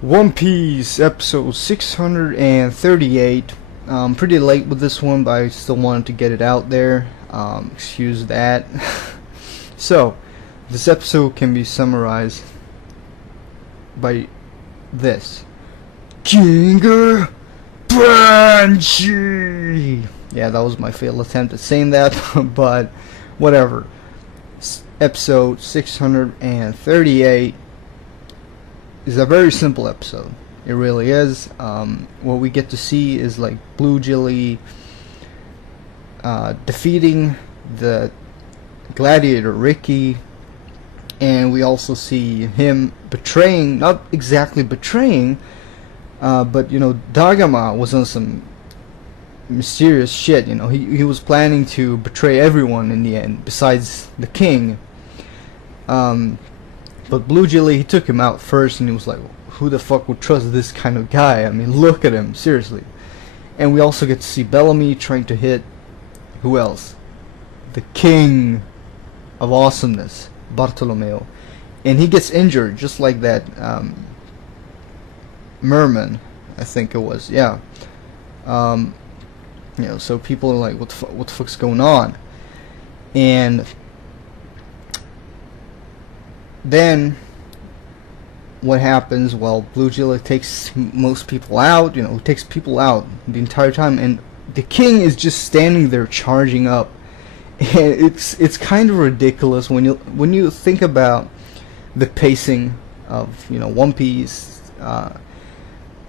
One Piece episode 638. Pretty late with this one, but I still wanted to get it out there. Excuse that. So, this episode can be summarized by this. Kinger Banshee! Yeah, that was my failed attempt at saying that, but whatever. Episode 638 is a very simple episode. It really is. What we get to see is like Blue Jilly defeating the gladiator Ricky, and we also see him betraying, not exactly betraying, but you know, Dagama was on some mysterious shit. You know, he was planning to betray everyone in the end besides the king. But Blue Jilly, he took him out first, and he was like, who the fuck would trust this kind of guy? I mean, look at him, seriously. And we also get to see Bellamy trying to hit, who else? The king of awesomeness, Bartolomeo. And he gets injured, just like that merman, I think it was, yeah. You know, so people are like, what the fuck's going on? And then what happens? Well, Blue Jilly takes most people out, you know, takes people out the entire time, and the king is just standing there charging up. And it's kind of ridiculous when you think about the pacing of, you know, One Piece.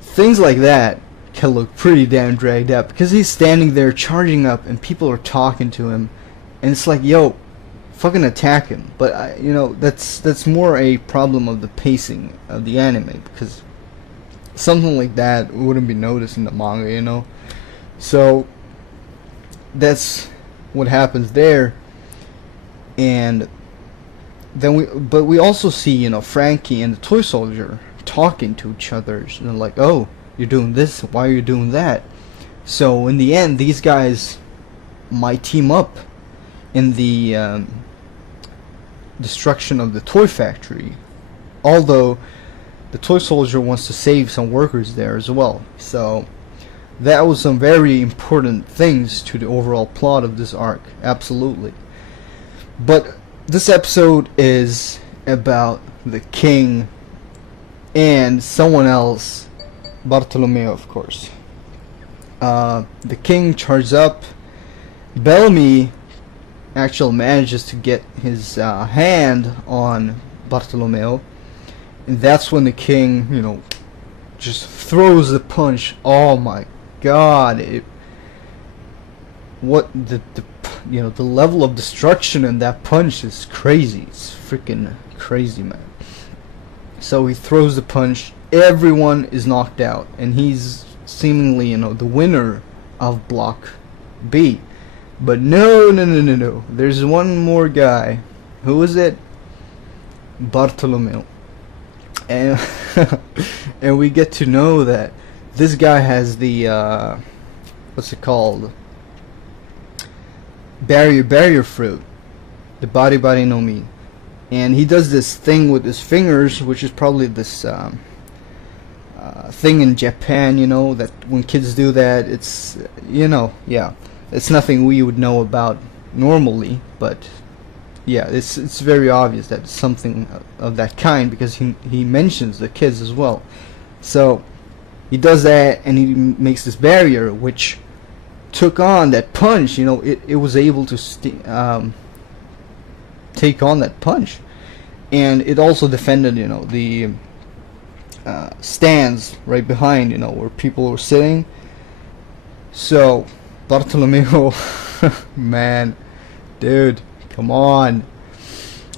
Things like that can look pretty damn dragged out because he's standing there charging up and people are talking to him, and it's like, yo, fucking attack him. But you know, that's more a problem of the pacing of the anime, because something like that wouldn't be noticed in the manga, you know. So that's what happens there. And then we also see, you know, Frankie and the toy soldier talking to each other, and they're like, oh, you're doing this, why are you doing that? So in the end, these guys might team up in the destruction of the toy factory, although the toy soldier wants to save some workers there as well. So that was some very important things to the overall plot of this arc, absolutely. But this episode is about the king and someone else, Bartolomeo, of course. The king charges up. Bellamy actually manages to get his hand on Bartolomeo, and that's when the king, you know, just throws the punch. Oh my god, you know, the level of destruction in that punch is crazy. It's freaking crazy, man. So he throws the punch, everyone is knocked out, and he's seemingly, you know, the winner of Block B. But no. There's one more guy. Who is it? Bartolomeo. And and we get to know that this guy has the what's it called? Barrier fruit. The body no mi. And he does this thing with his fingers, which is probably this thing in Japan, you know, that when kids do that, it's, you know, yeah. It's nothing we would know about normally, but yeah, it's very obvious that it's something of that kind, because he mentions the kids as well. So he does that, and he makes this barrier which took on that punch. You know, it was able to take on that punch, and it also defended, you know, the stands right behind, you know, where people were sitting. So Bartolomeo, man, dude, come on.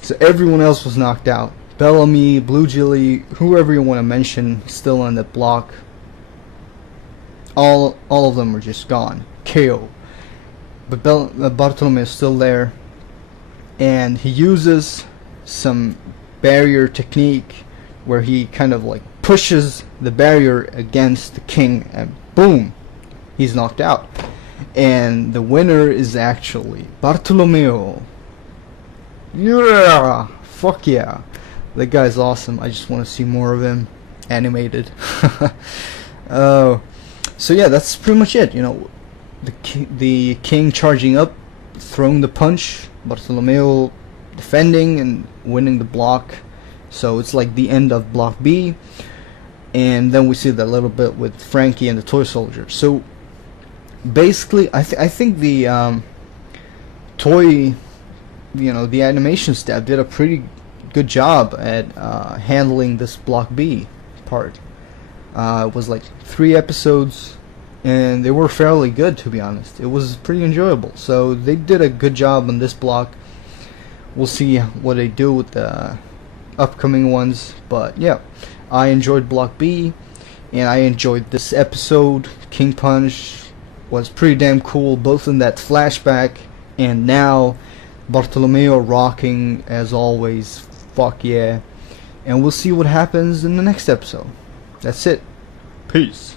So everyone else was knocked out. Bellamy, Blue Jilly, whoever you want to mention, still on that block. All of them were just gone, KO. But Bartolomeo is still there, and he uses some barrier technique where he kind of like pushes the barrier against the king, and boom, he's knocked out. And the winner is actually Bartolomeo. Yeah, fuck yeah, that guy's awesome. I just want to see more of him. animated. uh, so yeah, that's pretty much it. You know, the king charging up, throwing the punch, Bartolomeo defending and winning the block. So it's like the end of Block B, and then we see that little bit with Frankie and the toy soldier. So basically, I think the toy, the animation staff did a pretty good job at handling this Block B part. It was like 3 episodes, and they were fairly good, to be honest. It was pretty enjoyable. So they did a good job on this block. We'll see what they do with the upcoming ones, but yeah, I enjoyed Block B, and I enjoyed this episode. King Punch was pretty damn cool, both in that flashback and now. Bartolomeo rocking as always. Fuck yeah. And we'll see what happens in the next episode. That's it. Peace.